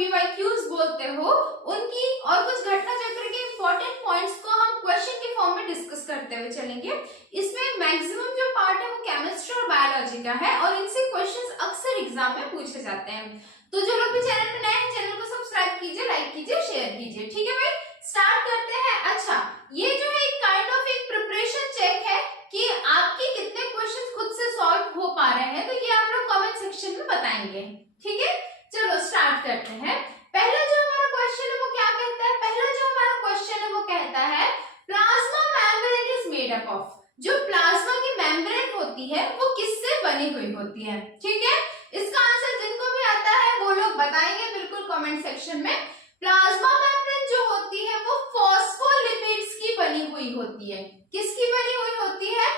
PYQs बोलते हो उनकी और कुछ घटना चक्र के इंपॉर्टेंट पॉइंट्स को हम क्वेश्चन के फॉर्म में डिस्कस करते हुए चलेंगे। इसमें मैक्सिमम जो पार्ट है वो केमिस्ट्री और बायोलॉजी का है और इनसे क्वेश्चंस अक्सर एग्जाम में पूछे जाते हैं। तो जो लोग भी चैनल पे नए हैं चैनल को सब्सक्राइब कीजिए, लाइक कीजिए, शेयर कीजिए। ठीक है भाई, स्टार्ट करते हैं। अच्छा, ये जो है एक काइंड ऑफ एक प्रिपरेशन चेक है कि आपके कितने क्वेश्चंस खुद से सॉल्व हो पा रहे हैं, तो ये आप लोग कमेंट सेक्शन में बताएंगे। ठीक है, चलो स्टार्ट करते हैं। पहला जो हमारा क्वेश्चन है वो क्या कहता है? पहला जो हमारा क्वेश्चन है वो कहता है plasma membrane is made up of. जो प्लाज्मा की मेम्ब्रेन होती है वो किससे बनी हुई होती है? ठीक है, इसका आंसर जिनको भी आता है वो लोग बताएंगे बिल्कुल कमेंट सेक्शन में। प्लाज्मा मेम्ब्रेन जो होती है वो फॉस्फोलिपिड्स की बनी हुई होती है। किसकी बनी हुई होती है?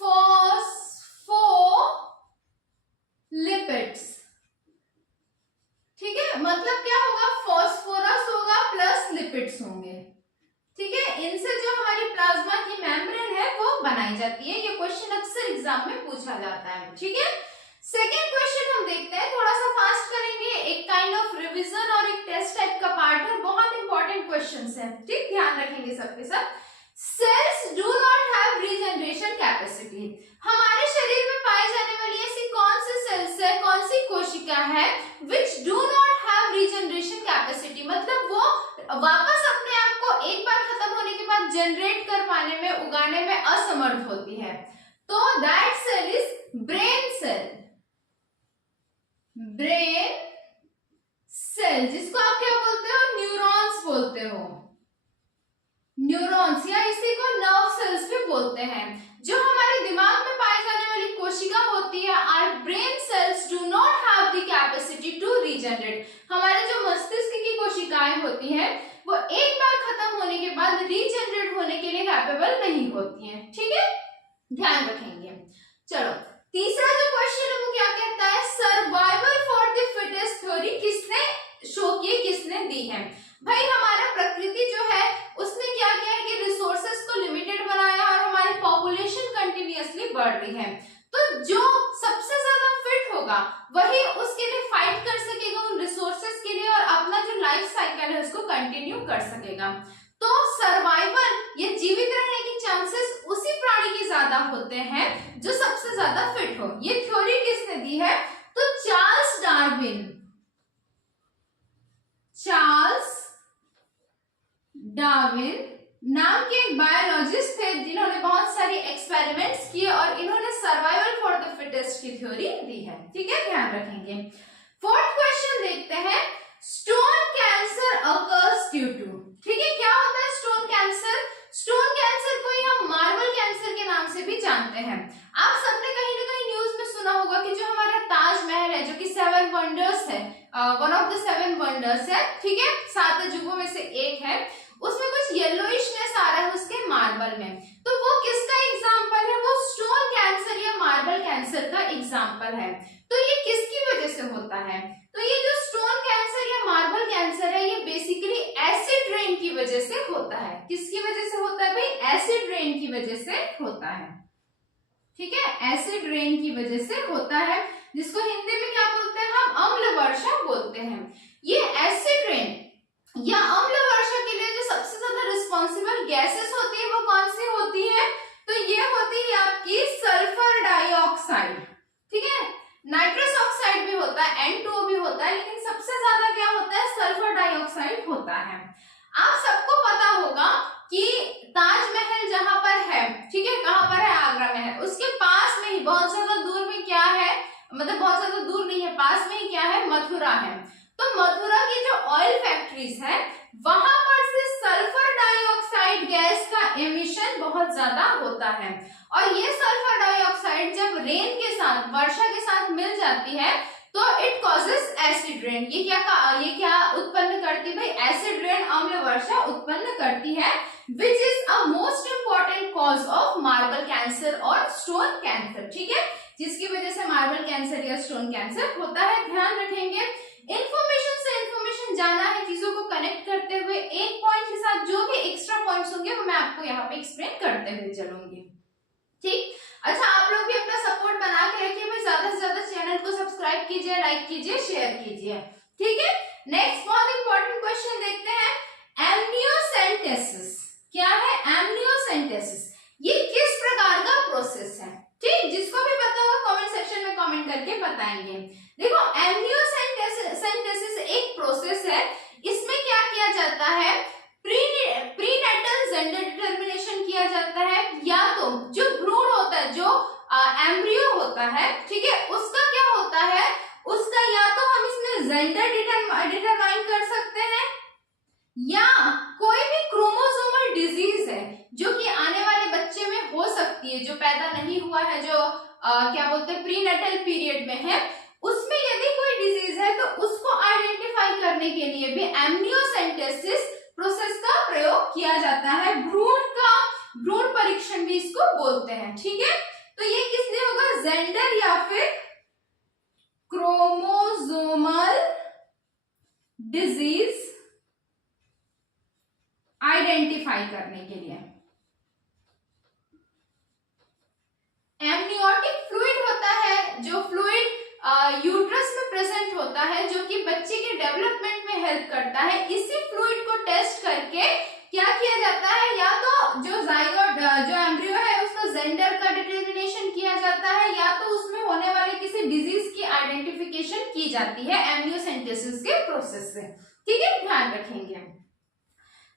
फॉस्फोलिपिड्स। ठीक है, मतलब क्या होगा? फॉस्फोरस होगा प्लस लिपिड्स होंगे। ठीक है, इनसे जो हमारी प्लाज्मा की मेम्ब्रेन है वो बनाई जाती है। ये क्वेश्चन अक्सर एग्जाम में पूछा जाता है। ठीक है, सेकेंड क्वेश्चन हम देखते हैं, थोड़ा सा फास्ट करेंगे, एक काइंड ऑफ रिवीजन और एक टेस्ट टाइप का पार्ट है, बहुत इंपॉर्टेंट क्वेश्चंस हैं। ठीक, ध्यान रखेंगे सबके सब। Sales do not have regeneration capacity. हमारे शरीर में पाई जाने वाली ऐसी कौन सी सेल्स है, कौन सी कोशिका है which do not have regeneration capacity, मतलब वो वापस अपने आप को एक बार खत्म होने के बाद जनरेट कर पाने में, उगाने में असमर्थ होती है। तो that cell is brain cell. Brain cell, जिसको आप क्या बोलते हो? न्यूरॉन्स बोलते हो। न्यूरॉन्स या इसी को नर्व सेल्स भी बोलते हैं। जो हमारे दिमाग में पाई जाने वाली कोशिका होती है, our brain cells do not have the capacity to regenerate. हमारे जो मस्तिष्क की कोशिकाएं होती हैं वो एक बार खत्म होने के बाद रीजनरेट होने के लिए कैपेबल नहीं होती हैं। ठीक है, ध्यान रखेंगे। चलो, तीसरा जो क्वेश्चन है वो क्या कहता है? Survival for the fittest theory किसने शो की, किसने दी है? भाई हमारा प्रकृति जो है उसने क्या किया है कि रिसोर्सेस को लिमिटेड बनाया और हमारी पॉपुलेशन कंटिन्यूअसली बढ़ रही है। तो जो सबसे ज्यादा फिट होगा वही उसके लिए फाइट कर सकेगा उन रिसोर्सेस के लिए और अपना जो लाइफ साइकिल है उसको कंटिन्यू कर सकेगा। तो सर्वाइवल, ये जीवित रहने के चांसेस उसी प्राणी के ज्यादा होते हैं जो सबसे ज्यादा फिट हो। ये थ्योरी किसने दी है? तो चार्ल्स डार्विन। चार्ल्स डार्विन नाम के एक बायोलॉजिस्ट थे जिन्होंने बहुत सारी एक्सपेरिमेंट्स किए और इन्होंने सर्वाइवल फॉर द फिटेस्ट की थ्योरी दी है। ठीक है, ध्यान रखेंगे। फोर्थ क्वेश्चन देखते हैं, stone cancer occurs due to. ठीक है, क्या होता है स्टोन कैंसर? स्टोन कैंसर को ही हम मार्बल कैंसर के नाम से भी जानते हैं। आप सबने कहीं ना कहीं न्यूज में सुना होगा कि जो हमारा ताजमहल है जो कि 7 वंडर्स है, वन ऑफ द 7 वंडर्स है, ठीक है, 7 अजूबों में से एक है, उसमें कुछ येलोइशनेस आ रहा है उसके मार्बल में। तो वो किसका एग्जांपल है? वो स्टोन कैंसर या मार्बल कैंसर का एग्जांपल है। तो ये किसकी वजह से होता है? तो ये जो स्टोन कैंसर या मार्बल कैंसर है ये बेसिकली एसिड रेन की वजह से होता है। किसकी वजह से होता है भाई? एसिड रेन की वजह से होता है। ठीक है, एसिड रेन की वजह से होता है, जिसको हिंदी में क्या बोलते हैं हम? अम्ल वर्षा बोलते हैं। ये एसिड रेन या अम्ल वर्षा के लिए जो सबसे ज्यादा रिस्पॉन्सिबल गैसेस होती है वो कौन सी होती है? तो ये होती है आपकी सल्फर डाइऑक्साइड। ठीक है, नाइट्रस ऑक्साइड भी होता है, N2O भी होता है, लेकिन सबसे ज्यादा क्या होता है? सल्फर डाइऑक्साइड होता है। आप सबको पता होगा कि ताजमहल जहां पर है, ठीक है, कहां पर है? आगरा में है। उसके पास में ही बहुत ज्यादा दूर में क्या है, मतलब बहुत ज्यादा दूर नहीं है, पास में ही क्या है? मथुरा है। तो मथुरा की जो ऑयल फैक्ट्रीज है वहां पर से सल्फर डाइऑक्साइड गैस का एमिशन बहुत ज्यादा होता है और ये सल्फर डाइऑक्साइड जब रेन के साथ, वर्षा के साथ मिल जाती है तो इट कॉजेस एसिड रेन। ये क्या उत्पन्न करती है? एसिड रेन, अम्ल वर्षा उत्पन्न करती है, which is a most important cause of marble cancer और स्टोन कैंसर। ठीक है, जिसकी वजह से मार्बल कैंसर या स्टोन कैंसर होता है। ध्यान रखेंगे, इंफॉर्मेशन से इंफॉर्मेशन जाना है, चीजों को कनेक्ट करते हुए एक पॉइंट के साथ जो भी एक्स्ट्रा पॉइंट्स होंगे वो मैं आपको यहाँ पे एक्सप्लेन करते हुए चलूंगी। ठीक, अच्छा, आप लोग भी अपना सपोर्ट बना के रखिए भाई, ज्यादा से ज्यादा चैनल को सब्सक्राइब कीजिए, लाइक कीजिए, शेयर कीजिए। ठीक है, नेक्स्ट बहुत इंपॉर्टेंट क्वेश्चन देखते हैं, एमनियोसेंटेसिस क्या है? एमनियोसेंटेसिस ये किस प्रकार का प्रोसेस है? ठीक, जिसको भी पता होगा कमेंट सेक्शन में कमेंट करके बताएंगे। देखो एमनियोसेंटेसिस एक प्रोसेस है, इसमें क्या किया जाता है, प्रीनेटल जेंडर डिटर्मिनेशन किया जाता है, या तो जो भ्रूण होता है, जो एम्ब्रियो होता है, ठीक है, उसका क्या होता है, उसका या तो हम इसमें जेंडर डिटरमाइन कर सकते हैं, या कोई भी क्रोमोसोमल डिजीज है जो कि आने वाले बच्चे में हो सकती है, जो पैदा नहीं हुआ है, जो क्या बोलते हैं प्रीनेटल पीरियड में है, उसमें यदि कोई डिजीज है तो उसको आइडेंटिफाई करने के लिए भी एमनियोसेंटेसिस प्रोसेस का प्रयोग किया जाता है। भ्रूण परीक्षण भी इसको बोलते हैं, ठीक है। तो ये किसने होगा, जेंडर या फिर क्रोमोसोमल डिजीज आइडेंटिफाई करने के लिए। एमनियोटिक फ्लूइड होता है, जो फ्लूइड यूट्रस में प्रेजेंट होता है, जो कि बच्चे के डेवलपमेंट में हेल्प करता है। इसी फ्लूइड को टेस्ट करके क्या किया जाता है, या तो जो जाइगोट जो एम्ब्रियो है उसका जेंडर का डिटर्मिनेशन किया जाता है, या तो उसमें होने वाले किसी डिजीज की आइडेंटिफिकेशन की जाती है एमनियोसेंटेसिस के प्रोसेस से, ठीक है, ध्यान रखेंगे।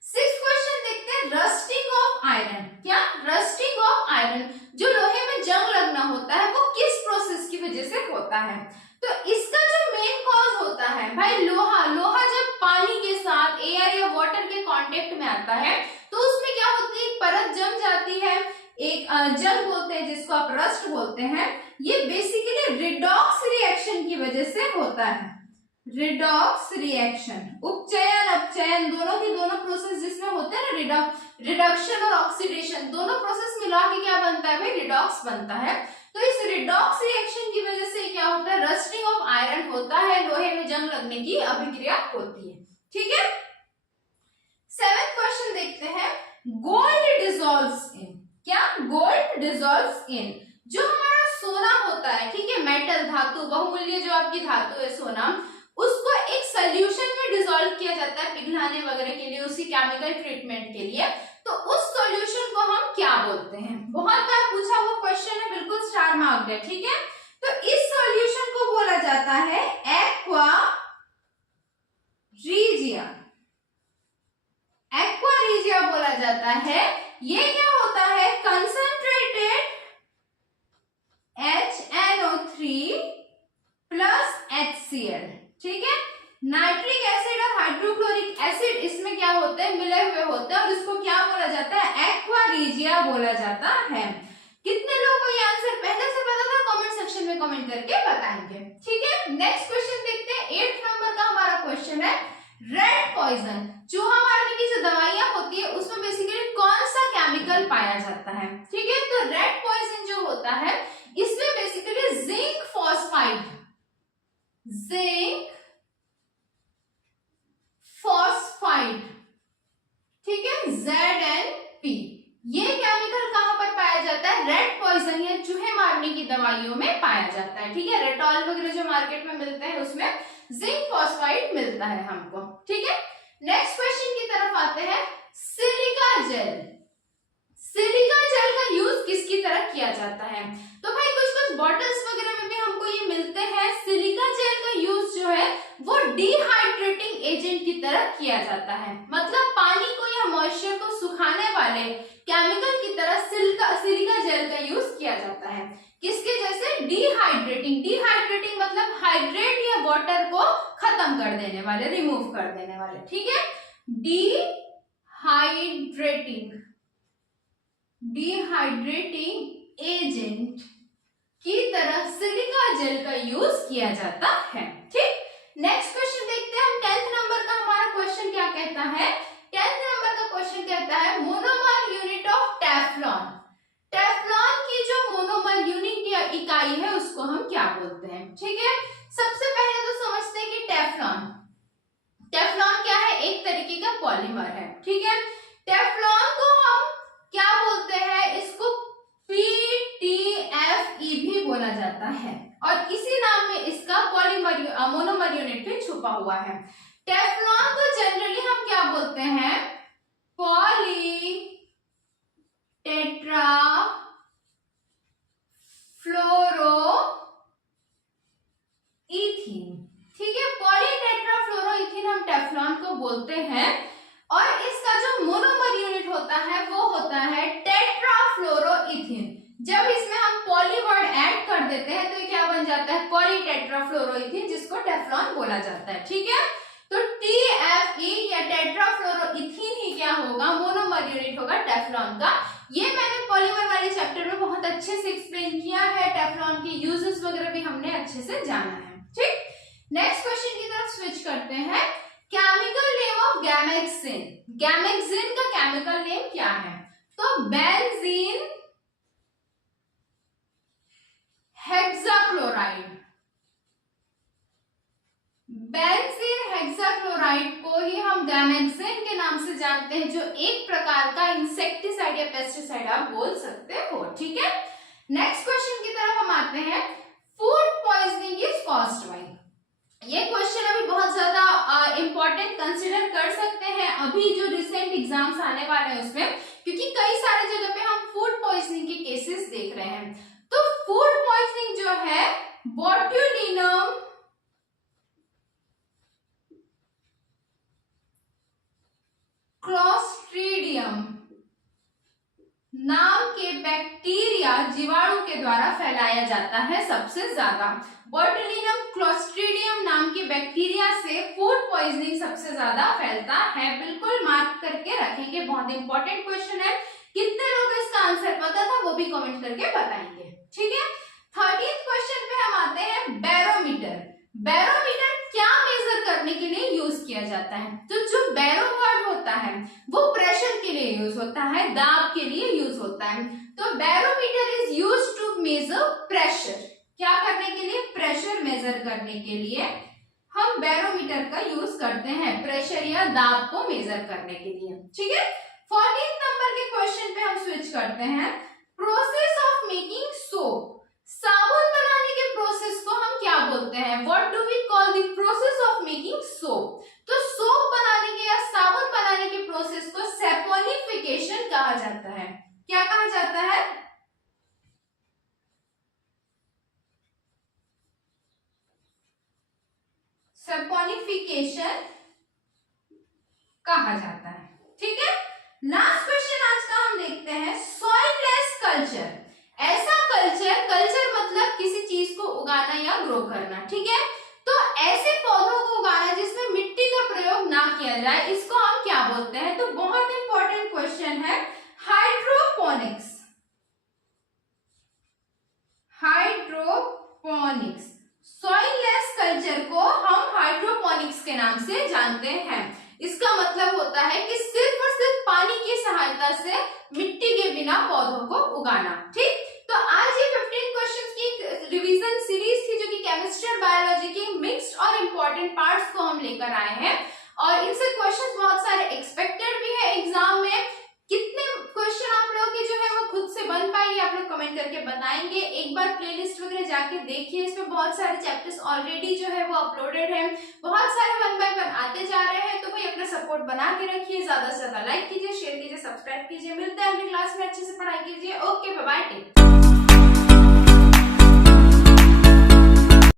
6th क्वेश्चन देखते हैं, रस्टिंग ऑफ आयरन। क्या? रस्टिंग ऑफ आयरन, जो लोहे में जंग लगना होता है, वो किस प्रोसेस की वजह से होता है? तो इसका जो मेन कॉज होता है भाई लोहा जब पानी के साथ एयर या वाटर के कांटेक्ट में आता है तो उसमें क्या होती है, एक परत जम जाती है, एक जंग बोलते हैं जिसको आप रस्ट बोलते हैं। ये बेसिकली रिडॉक्स रिएक्शन की वजह से होता है। रिडॉक्स रिएक्शन, उपचयन अपचयन दोनों की दोनों प्रोसेस जिसमें होते हैं ना, रिडक्शन और ऑक्सीडेशन दोनों प्रोसेस मिला के क्या बनता है भाई, रिडॉक्स बनता है। तो इस रिडॉक्स रिएक्शन की वजह से क्या होता है, रस्टिंग ऑफ आयरन होता है, लोहे में जंग लगने की अभिक्रिया होती है, ठीक है। 7th क्वेश्चन देखते हैं, गोल्ड डिसॉल्व्स इन। क्या? गोल्ड डिसॉल्व्स इन, जो हमारा सोना होता है, ठीक है, मेटल धातु, बहुमूल्य जो आपकी धातु है सोना, उसको एक सॉल्यूशन में डिसॉल्व किया जाता है पिघलाने वगैरह के लिए, उसी केमिकल ट्रीटमेंट के लिए। तो उस सॉल्यूशन को हम क्या बोलते हैं? बहुत बार पूछा हुआ क्वेश्चन है, बिल्कुल स्टार मार्क्ड है, ठीक है। तो इस सॉल्यूशन को बोला जाता है एक्वा रिजिया। एक्वा रिजिया बोला जाता है। ये क्या होता है, कंसंट्रेटेड HNO3 प्लस HCl, ठीक है। नाइट्रिक एसिड और हाइड्रोक्लोरिक एसिड इसमें क्या होते हैं, मिले हुए होते हैं, और इसको क्या बोला जाता है, एक्वा रिजिया बोला जाता है। कितने लोगों को ये आंसर पहले से पता था? कमेंट सेक्शन में कमेंट करके बताएंगे, ठीक है। नेक्स्ट क्वेश्चन देखते हैं, 8th नंबर का हमारा क्वेश्चन है, रेड पॉइजन, चूहा मारने की जो दवाइयां होती है उसमें बेसिकली कौन सा केमिकल पाया जाता है, ठीक है। तो रेड पॉइजन जो होता है इसमें बेसिकली जिंक फॉस्फाइड, ठीक है, ZNP, ये केमिकल कहां पर पाया जाता है, रेड पॉइजन या चूहे मारने की दवाइयों में पाया जाता है, ठीक है। रेटॉल वगैरह जो मार्केट में मिलते हैं उसमें जिंक फॉस्फाइड मिलता है हमको, ठीक है। नेक्स्ट क्वेश्चन की तरफ आते हैं, सिलिका जेल। सिलिका जेल का यूज किसकी तरह किया जाता है? तो भाई कुछ बॉटल्स वगैरह में भी हमको ये मिलते हैं। सिलिका जेल का यूज जो है वो डिहाइड्रेटिंग एजेंट की तरह किया जाता है, मतलब पानी को या मॉइस्चर को सुखाने वाले केमिकल की तरह सिलिका जेल का यूज किया जाता है। किसके जैसे? डिहाइड्रेटिंग मतलब हाइड्रेट या वाटर को खत्म कर देने वाले, रिमूव कर देने वाले, ठीक है। डिहाइड्रेटिंग एजेंट की तरह सिलिका जेल का यूज किया जाता है, ठीक। नेक्स्ट क्वेश्चन देखते हैं हम, 10th नंबर का हमारा क्वेश्चन क्या कहता है? 10th नंबर का क्वेश्चन कहता है, monomer unit of Teflon. Teflon की जो मोनोमर यूनिट या इकाई है उसको हम क्या बोलते हैं, ठीक है। सबसे पहले तो समझते हैं कि टेफ्लॉन क्या है, एक तरीके का पॉलीमर है, ठीक है। टेफ्लॉन को हम क्या बोलते हैं, इसको PTFE भी बोला जाता है, और इसी नाम में इसका मोनोमर यूनिट भी छुपा हुआ है। टेफ्लॉन को जनरली हम क्या बोलते हैं? पॉली टेट्रा फ्लोरो इथीन, ठीक है, पॉलीटेट्राफ्लोरोइथीन हम टेफ्लॉन को बोलते हैं। और इसका जो मोनोमर यूनिट होता है वो होता है टेट्राफ्लोरोइथीन। जब इसमें हम पॉली वर्ड ऐड कर देते हैं तो ये क्या बन जाता है? पॉलीटेट्राफ्लोरोइथीन, जिसको टेफ्लॉन बोला जाता है, ठीक है। तो TFE या टेट्राफ्लोरोइथीन ही क्या होगा? मोनोमर यूनिट होगा टेफ्लॉन का। ये मैंने पॉलीमर वाले चैप्टर में बहुत अच्छे से एक्सप्लेन किया है, टेफ्लॉन के यूजेस वगैरह भी हमने अच्छे से जाना है, ठीक। नेक्स्ट क्वेश्चन की तरफ स्विच करते हैं। Chemical name of gammexane. Gammexane का केमिकल नेम क्या है? तो बेंजीन हेक्साक्लोराइड। बेंजीन हेक्साक्लोराइड को ही हम गैमेक्सिन के नाम से जानते हैं, जो एक प्रकार का इंसेक्टिसाइड या पेस्टिसाइड आप बोल सकते हो, ठीक है। नेक्स्ट क्वेश्चन की तरफ हम आते हैं। Food poisoning is caused by. ये क्वेश्चन अभी बहुत ज्यादा इंपॉर्टेंट कंसीडर कर सकते हैं अभी जो रिसेंट एग्जाम्स आने वाले हैं उसमें, क्योंकि कई सारे जगह पे हम फूड पॉइजनिंग के केसेस देख रहे हैं। तो फूड पॉइजनिंग जो है बोट्यूलिनम क्लोस्ट्रीडियम नाम के बैक्टीरिया जीवाणु के द्वारा फैलाया जाता है सबसे ज्यादा। बोट्यूलिनम क्लोस्ट्रीडियम नाम के बैक्टीरिया से फूड पॉइजनिंग सबसे ज्यादा फैलता है। बिल्कुल मार्क करके रखेंगे, बहुत इंपॉर्टेंट क्वेश्चन है। कितने लोग इसका आंसर पता था वो भी कमेंट करके बताएंगे, ठीक है। 13th क्वेश्चन पे हम आते हैं। बैरोमीटर। बैरोमीटर क्या मेजर करने के लिए यूज किया जाता है? तो जो बैरो वर्ड होता है वो प्रेशर के लिए यूज होता है, दाब के लिए यूज होता है। तो barometer is used to measure pressure. क्या करने के लिए? प्रेशर मेजर करने के लिए हम बैरोमीटर का यूज करते हैं, प्रेशर या दाब को मेजर करने के लिए, ठीक है। 14th नंबर के क्वेश्चन पे हम स्विच करते हैं। Process of making soap. साबुन बनाने के प्रोसेस को हम क्या बोलते हैं? What do we call the process of making soap? तो सोप बनाने के या साबुन बनाने के प्रोसेस को सैपोनिफिकेशन कहा जाता है। क्या कहा जाता है? सैपोनिफिकेशन कहा जाता है, ठीक है। लास्ट क्वेश्चन आज का हम देखते हैं। Soilless culture. ऐसा कल्चर मतलब किसी चीज को उगाना या ग्रो करना, ठीक है। तो ऐसे पौधों को उगाना जिसमें मिट्टी का प्रयोग ना किया जाए, इसको हम क्या बोलते हैं? तो बहुत इंपॉर्टेंट क्वेश्चन है। हाइड्रोपोनिक्स। हाइड्रोपोनिक्स। सॉइललेस कल्चर को हम हाइड्रोपोनिक्स के नाम से जानते हैं। इसका मतलब होता है कि सिर्फ और सिर्फ पानी की सहायता से मिट्टी के बिना पौधों को उगाना, ठीक। तो आज ये 15 क्वेश्चंस की रिवीजन सीरीज थी, जो कि केमिस्ट्री और बायोलॉजी के मिक्स्ड और इम्पोर्टेंट पार्ट्स को हम लेकर आए हैं। और इनसे क्वेश्चंस बहुत सारे एक्सपेक्टेड भी है एग्जाम में। कितने क्वेश्चन आप लोगों के जो है वो खुद से बन पाएंगे, आप लोग कमेंट करके बताएंगे। एक बार प्लेलिस्ट वगैरह जाके देखिए, इसमें बहुत सारे चैप्टर्स ऑलरेडी जो है वो अपलोडेड है, बहुत सारे 1 बाय 1 आते जा रहे हैं। तो भाई अपना सपोर्ट बना के रखिए, ज्यादा से ज्यादा लाइक कीजिए, शेयर कीजिए, सब्सक्राइब कीजिए। मिलते हैं अगली क्लास में, अच्छे से पढ़ाई कीजिए। Okay, bye bye, take care.